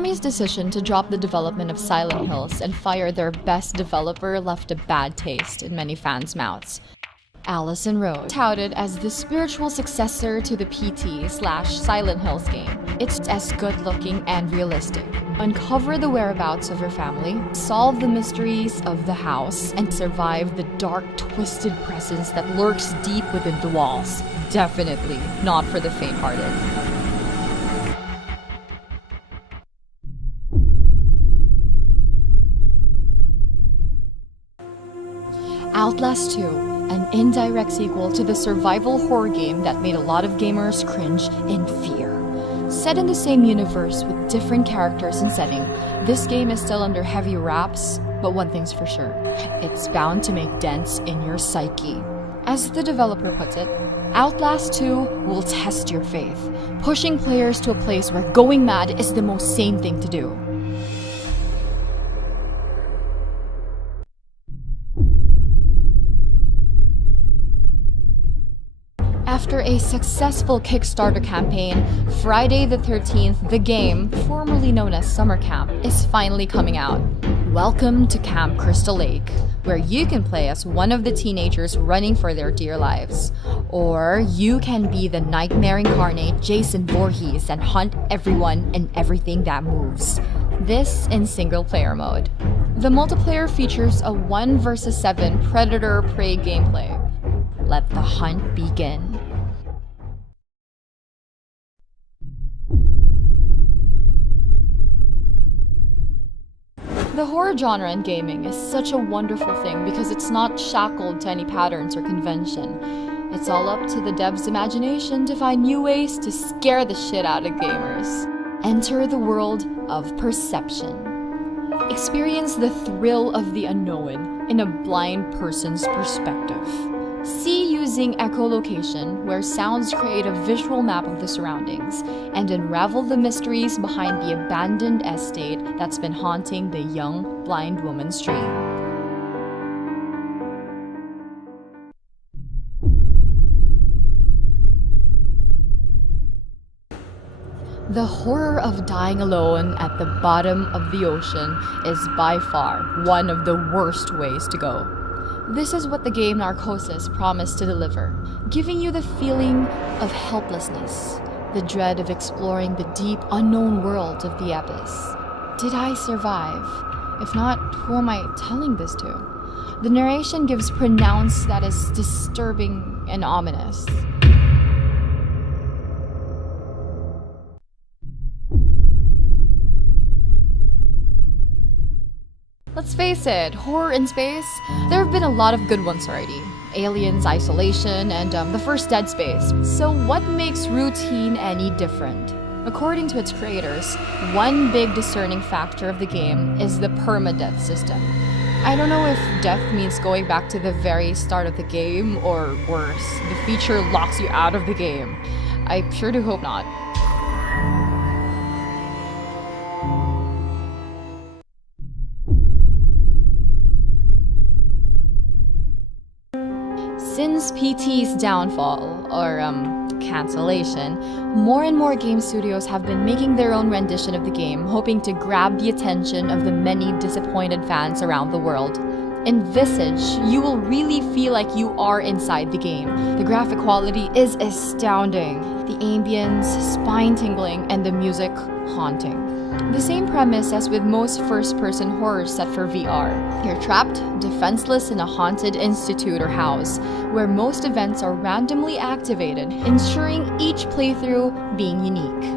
Konami's decision to drop the development of Silent Hills and fire their best developer left a bad taste in many fans' mouths. Allison Road, touted as the spiritual successor to the PT/Silent Hills game. It's as good-looking and realistic. Uncover the whereabouts of your family, solve the mysteries of the house, and survive the dark, twisted presence that lurks deep within the walls. Definitely not for the faint-hearted. OutLast 2, an indirect sequel to the survival horror game that made a lot of gamers cringe in fear. Set in the same universe with different characters and setting, this game is still under heavy wraps, but one thing's for sure, it's bound to make dents in your psyche. As the developer puts it, OutLast 2 will test your faith, pushing players to a place where going mad is the most sane thing to do. After a successful Kickstarter campaign, Friday the 13th, the game, formerly known as Summer Camp, is finally coming out. Welcome to Camp Crystal Lake, where you can play as one of the teenagers running for their dear lives. Or you can be the nightmare incarnate Jason Voorhees and hunt everyone and everything that moves. This in single-player mode. The multiplayer features a 1 vs 7 predator-prey gameplay. Let the hunt begin. The horror genre in gaming is such a wonderful thing because it's not shackled to any patterns or convention. It's all up to the devs' imagination to find new ways to scare the shit out of gamers. Enter the world of perception. Experience the thrill of the unknown in a blind person's perspective. See using echolocation, where sounds create a visual map of the surroundings, and unravel the mysteries behind the abandoned estate that's been haunting the young, blind woman's dream. The horror of dying alone at the bottom of the ocean is by far one of the worst ways to go. This is what the game Narcosis promised to deliver, giving you the feeling of helplessness, the dread of exploring the deep, unknown world of the abyss. Did I survive? If not, who am I telling this to? The narration gives pronouns that is disturbing and ominous. Let's face it, horror in space, there have been a lot of good ones already. Aliens, Isolation, and the first Dead Space. So what makes routine any different? According to its creators, one big discerning factor of the game is the permadeath system. I don't know if death means going back to the very start of the game, or worse, the feature locks you out of the game. I sure do hope not. Since PT's downfall, or cancellation, more and more game studios have been making their own rendition of the game, hoping to grab the attention of the many disappointed fans around the world. In Visage, you will really feel like you are inside the game. The graphic quality is astounding, the ambience spine-tingling, and the music haunting. The same premise as with most first-person horrors set for VR. You're trapped, defenseless in a haunted institute or house, where most events are randomly activated, ensuring each playthrough being unique.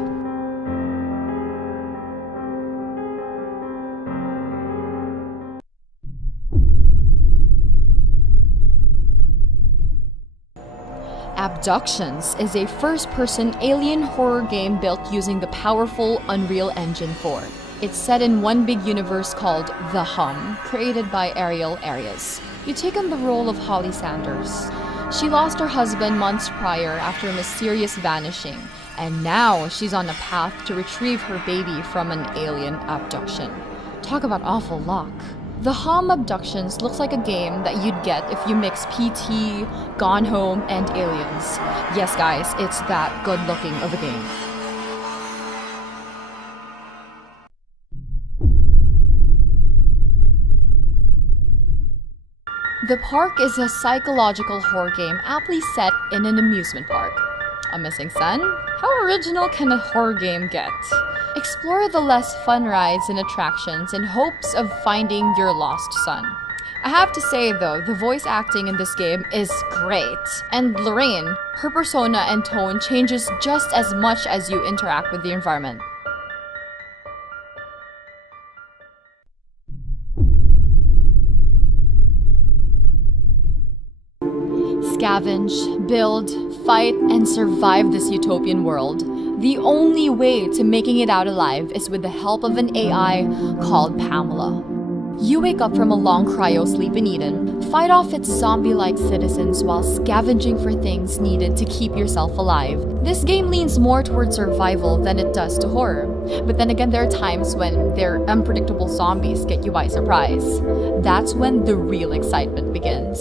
Abductions is a first-person alien horror game built using the powerful Unreal Engine 4. It's set in one big universe called The Hum, created by Ariel Arias. You take on the role of Holly Sanders. She lost her husband months prior after a mysterious vanishing, and now she's on a path to retrieve her baby from an alien abduction. Talk about awful luck. The Hum Abductions looks like a game that you'd get if you mix PT, Gone Home, and Aliens. Yes guys, it's that good looking of a game. The Park is a psychological horror game aptly set in an amusement park. A missing son? How original can a horror game get? Explore the less fun rides and attractions in hopes of finding your lost son. I have to say though, the voice acting in this game is great. And Lorraine, her persona and tone changes just as much as you interact with the environment. Scavenge, build, fight, and survive this utopian world. The only way to making it out alive is with the help of an AI called P.A.M.E.L.A. You wake up from a long cryo sleep in Eden, fight off its zombie-like citizens while scavenging for things needed to keep yourself alive. This game leans more towards survival than it does to horror. But then again, there are times when their unpredictable zombies get you by surprise. That's when the real excitement begins.